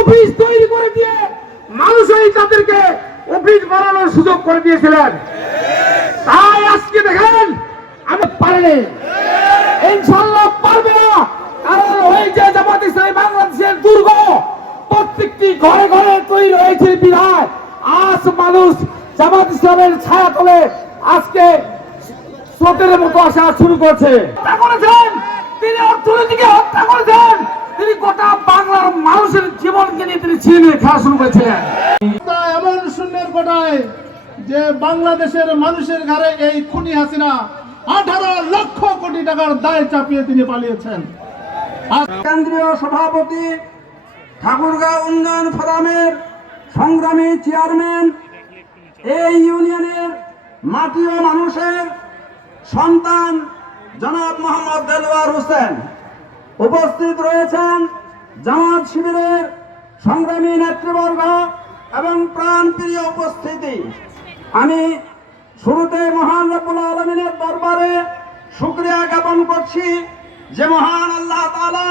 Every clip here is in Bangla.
অফিস তৈরি করে দিয়ে মানুষই তাদেরকে অফিস বানানোর সুযোগ করে দিয়েছিলেন। তাই আজকে দেখেন, আমি পারিনি। ইনশাল্লাহ পারবে না, কারণ জামাত ইসলামী বাংলাদেশের দুর্গ, প্রত্যেকটি ঘরে ঘরে তৈরি হয়েছে বিধায় আজ মানুষ জামাত ইসলামের ছায়া তলে, আজকে স্রোতের মতো আসা শুরু করছে। তিনি অর্থনীতিকে হত্যা করেছেন, তিনি গোটা বাংলার মানুষের জীবনকে নিয়ে তিনি ছিনিয়ে খেলা শুরু করেছিলেন এমন শূন্যের কোটায় যে বাংলাদেশের মানুষের ঘরে এই খুনি হাসিনা আঠারো লক্ষ কোটি টাকার দায় চাপিয়ে তিনি পালিয়েছেন। কেন্দ্রীয় সভাপতি ঠাকুরগাঁও উন্নয়ন ফোরামের সংগ্রামী চেয়ারম্যান এই ইউনিয়নের মাটি ও মানুষের সন্তান জনাব মোহাম্মদ দেলোয়ার হোসেন। উপস্থিত রয়েছেন জামাত শিবিরের সংগ্রামী নেতৃবর্গ এবং প্রাণপ্রিয় উপস্থিতি। আমি শুরুতে মহান রব্বুল আলমিনের দরবারে শুক্রিয়া জ্ঞাপন করছি যে মহান আল্লাহ তাআলা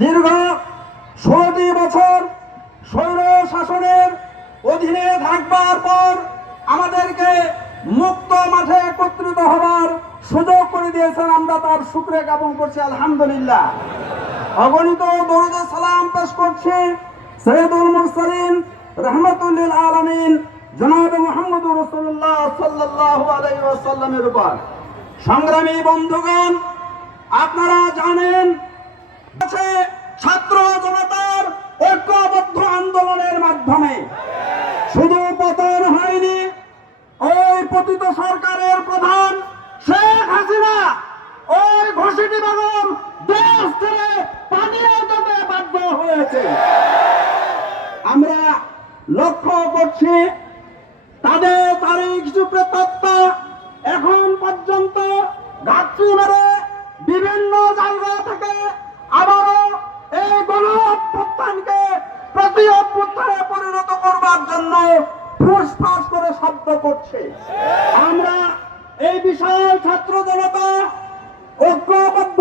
দীর্ঘ ষোলোটি বছর স্বৈর শাসনের অধীনে থাকবার পর আমাদেরকে মুক্ত মাঠে একত্রিত হবার সুযোগ করে দিয়েছেন। আমরা তার শুক্রে জ্ঞাপন করছি। আলহামদুলিল্লাহ। অগণিত দরুদ সালাম পেশ করছি সৈয়দুল মুরসালিন রহমতুল্লিল আলমিন জনাব মোহাম্মদ রসুল্লাহ সাল্লাল্লাহু আলাইহি ওয়াসাল্লামের উপর। সংগ্রামী বন্ধুগণ, আপনারা জানেন ছাত্র জনতার ঐক্যবদ্ধ আন্দোলনের মাধ্যমে। শুধু পতন হয়নি, ওই পতিত সরকারের প্রধান শেখ হাসিনা, ওই ঘোষিটি বেগম দেশ ছেড়ে পালিয়ে যেতে বাধ্য হয়েছে আমরা লক্ষ্য করছি। তাদের তারিখ সূত্রে তত্ত্ব এখন পর্যন্ত ঘাটতি মেরে বিভিন্ন জায়গা থেকে আবারও এই গণ অভ্যুত্থানকে প্রতি অভ্যুত্থানে পরিণত করবার জন্য ফুসফাস করে শব্দ করছে। আমরা এই বিশাল ছাত্র জনতা ঐক্যবদ্ধ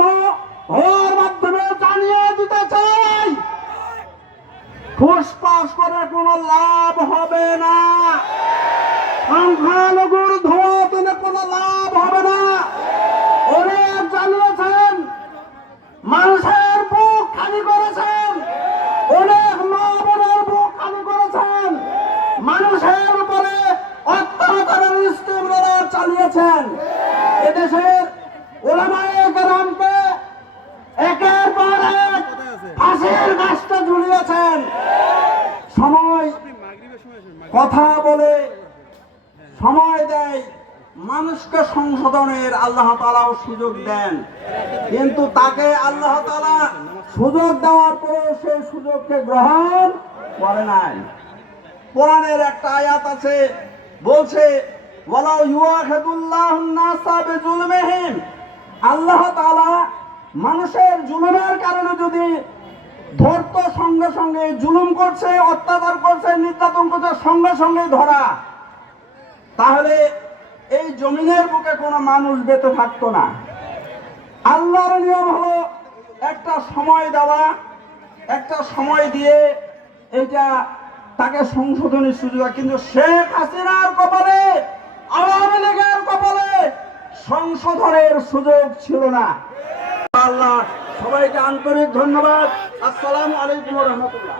হওয়ার মাধ্যমে জানিয়ে দিতে চাই ফুসফাস করে কোনো লাভ হবে না। সংখ্যালঘুর ধোয়া তুলে কোনো লাভ হবে না। অনেক জানিয়েছেন, মানুষের বুক খালি করেছেন, অনেক মা বোনের বুক খালি করেছেন, মানুষের উপরে অত্যাচারের স্কিম চালিয়েছেন। এদেশের ওলামায়ে কথা বলে সময় দেয়, মানুষকে সংশোধনের আল্লাহ তালাও সুযোগ দেন। কিন্তু তাকে আল্লাহ তালা সুযোগ দেওয়ার পরেও সেই সুযোগকে গ্রহণ করে নাই। কোরআনের একটা আয়াত আছে, বলছে আল্লাহ তাআলা মানুষের জুলুমের কারণে যদি ধরতো সঙ্গে সঙ্গে জুলুম করছে, অত্যাচার করছে, নির্যাতন করছে, সঙ্গে সঙ্গে ধরা। তাহলে এই জমিনের বুকে কোনো মানুষ বেঁচে থাকতো না। আল্লাহর নিয়ম হলো একটা সময় দেওয়া, একটা সময় দিয়ে এটা তাকে সংশোধনের সুযোগ কিন্তু শেখ হাসিনার কপালে, আওয়ামী লীগের কপালে সংশোধনের সুযোগ ছিল না। আল্লাহ সবাইকে আন্তরিক ধন্যবাদ। আসসালামু আলাইকুম রহমতুল্লাহ।